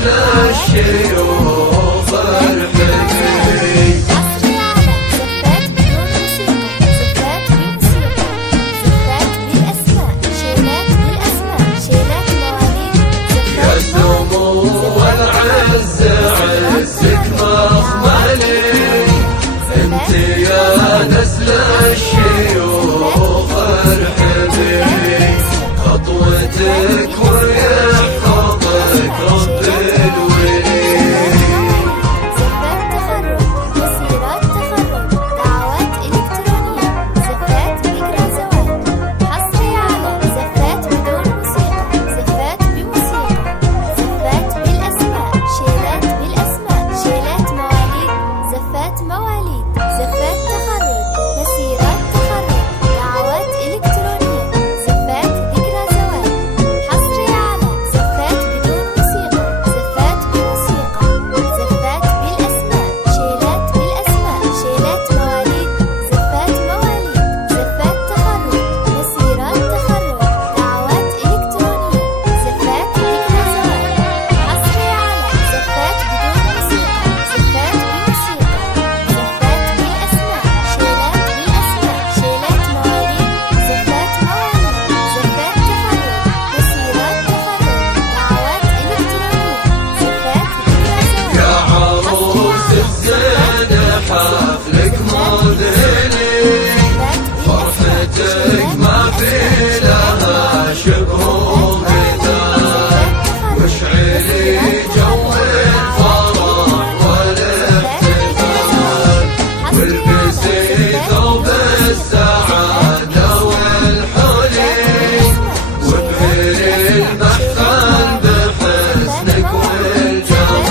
نسل الشيوخ الحبيب. حصري على زفات بدون موسيقى، زفات بموسيقى، زفات بالأسماء، شيلات بالأسماء، شيلات مواليد، يا سمو والعز عزك مخملي، انت يا نسل الشيوخ الحبيب. خطوتك ويحفظك رب الولي. زفات تخرج، مسيرات تخرج، دعوات إلكترونية، زفات ذكرى زواج. حصري على زفات بدون موسيقى، زفات بموسيقى، زفات بالأسماء، شيلات بالأسماء، شيلات مواليد، زفات مواليد، زفات تخرج، مسيرات تخرج، دعوات إلكترونية، زفات ذكرى زواج. حصري على زفات بدون موسيقى، زفات بموسيقى، زفات بالأسماء، شيلات بالأسماء، شيلات مواليد، زفات مواليد، زفات تخرج، مسيرات تخرج، دعوات إلكترونية، زفات ذكرى زواج. حصري على زفات بدون موسيقى، زفات بموسيقى، زفات بالأسماء، شيلات بالأسماء، شيلات مواليد، زفات مواليد، زفات تخرج، مسيرات تخرج، دعوات إلكترونية، زفات ذكرى زواج. يا عروس الزين حفلك مذهلي، فرحتك ما في لها شبه ومثال. واشعلي جو الفرح والاحتفال، والبسي ثوب السعادة والحلي، وابهري المحفل بحسنك والجمال.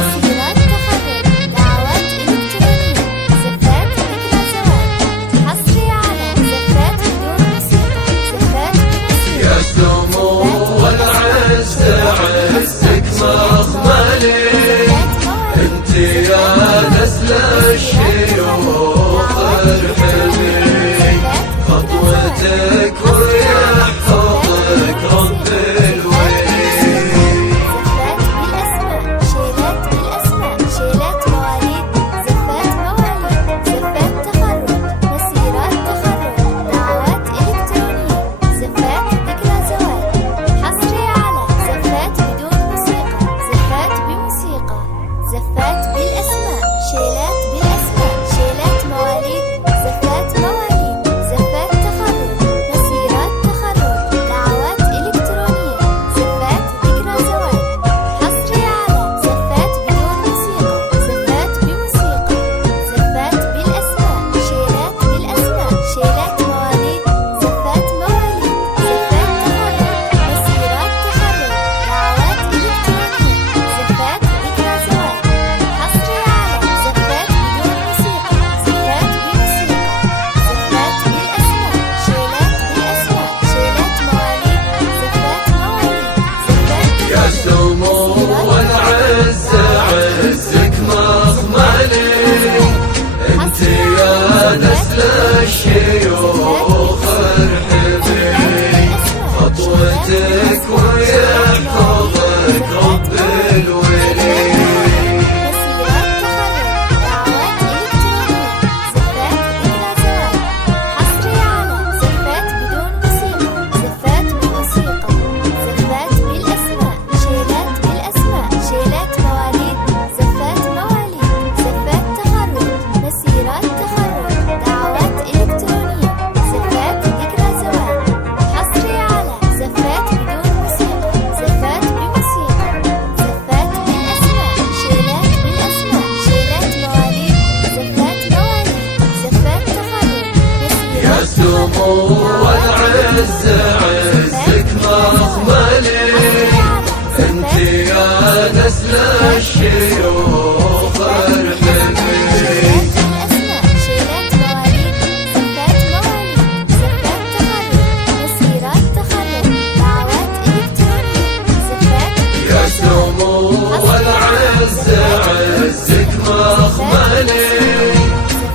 مسيرات تخرج، دعوات إلكترونية، زفات ذكرى زواج. حصري على زفات بدون موسيقى، زفات بموسيقى. يا سمو والعز عزك مخملي، انت يا نسل الشيوخ الحبيب. خطوتك ويحفظك رب الولي. زفات بالأسماء، شيلات بالأسماء، شيلات مواليد، زفات مواليد، زفات تخرج، مسيرات تخرج، دعوات إلكترونية، زفات ذكرى زواج. حصري على زفات بدون موسيقى، زفات بموسيقى، زفات بالأسماء، شيلات بالأسماء، شيلات مواليد، زفات مواليد، زفات تخرج، مسيرات تخرج، دعوات إلكترونية، زفات ذكرى زواج. حصري على زفات بدون موسيقى، زفات بموسيقى، زفات بالأسماء، شيلات بالأسماء، شيلات مواليد، زفات مواليد، زفات تخرج، مسيرات تخرج، دعوات إلكترونية، زفات ذكرى زواج. حصري على زفات بدون موسيقى، زفات بموسيقى، زفات بالأسماء، شيلات بالأسماء، شيلات مواليد، زفات مواليد، زفات يا تخرج، سمو والعز عزك مخملي، انت يا نسل الشيوخ الحبيب. خطوتك ويحفظك رب الولي. مسيرات تخرج، دعوات إلكترونية، زفات ذكرى زواج. حصري على زفات بدون موسيقى، زفات بموسيقى، زفات بالأسماء، شيلات بالأسماء، شيلات مواليد، زفات مواليد، زفات تخرج، مسيرات تخرج، دعوات إلكترونية، زفات ذكرى زواج. حصري على زفات بدون موسيقى، زفات بموسيقى، زفات بالأسماء، شيلات بالأسماء، شيلات مواليد، زفات مواليد، زفات تخرج، يا مسيرات سمو والعز عزك مخملي، انت يا نسل الشيوخ الحبيب. بالأسماء، شيلات مواليد، زفات مواليد، زفات تخرج، مسيرات تخرج، دعوات إلكترونية، زفات يا سمو والعز عزك مخملي،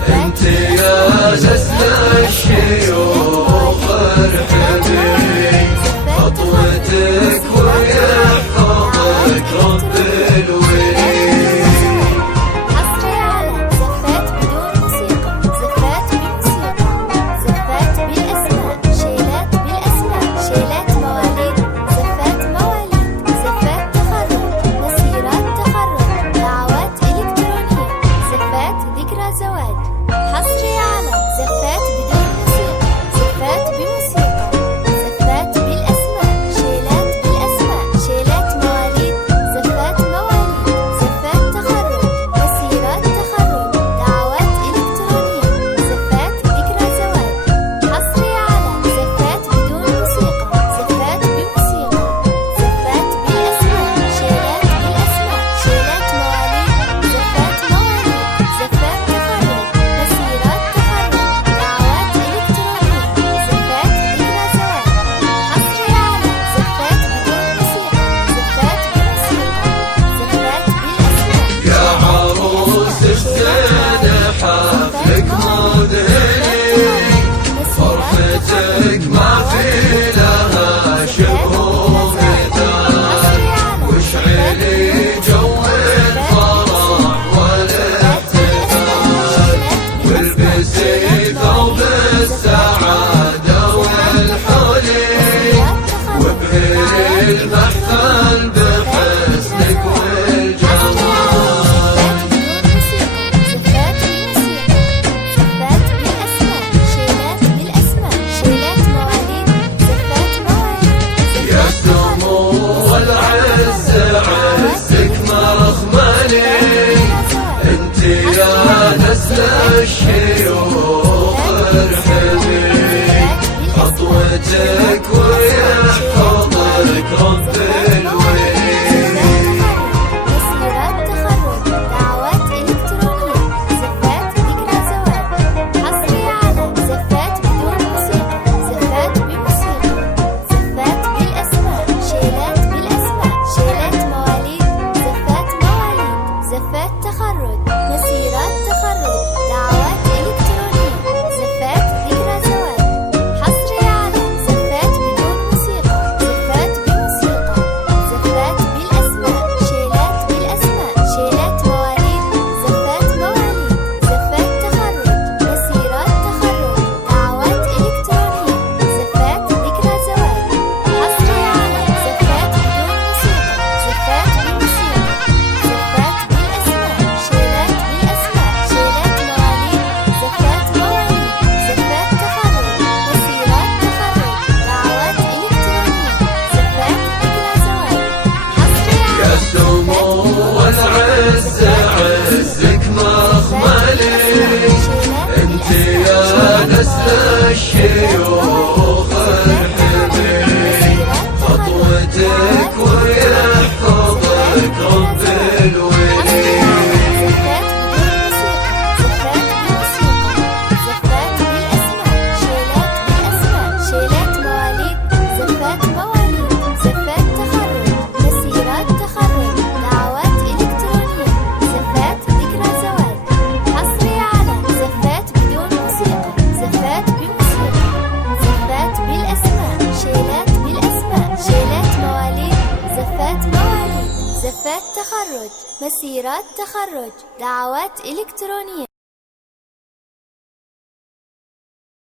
انت يا نسل الشيوخ الحبيب. خطوتك ويحفظك المحفل بحسنك والجمال. زفات بالأسماء شيلات بالأسماء شيلات مواليد زفات مواليد يا السمو والعز عزك مخملي انت يا نسل الشيوخ ارحمي خطوتك ويحفظك رب الويل. مسيرات تخرج دعوات إلكترونية زفات ذكرى زواج حصري على زفات بدون موسيقى زفات بموسيقى زفات بالأسماء شيلات بالأسماء شيلات مواليد زفات مواليد زفات تخرج مسيرات تخرج دعوات إلكترونية زفات ذكرى زواج حصري على زفات بدون موسيقى زفات بموسيقى زفات بالأسماء شيلات بالأسماء شيلات مواليد زفات مواليد زفات تخرج مسيرات تخرج دعوات إلكترونية زفات ذكرى زواج حصري على زفات بدون موسيقى زفات بموسيقى زفات بالأسماء شيلات بالأسماء شيلات مواليد زفات مواليد زفات تخرج مسيرات تخرج دعوات إلكترونية زفات ذكرى زواج حصري يا على السمو والعز عزك مخملي انت يا نسل الشيوخ ارحمي خطوتك ويحفظك رب الويل. زفات بدون موسيقى زفات بموسيقى زفات بالأسماء شيلات بالأسماء شيلات مواليد زفات مواليد زفات تخرج مسيرات تخرج دعوات إلكترونية زفات ذكرى زواج حصري على زفات بدون موسيقى زفات بموسيقى زفات بالأسماء شيلات بالأسماء شيلات مواليد زفات مواليد زفات تخرج مسيرات تخرج دعوات إلكترونية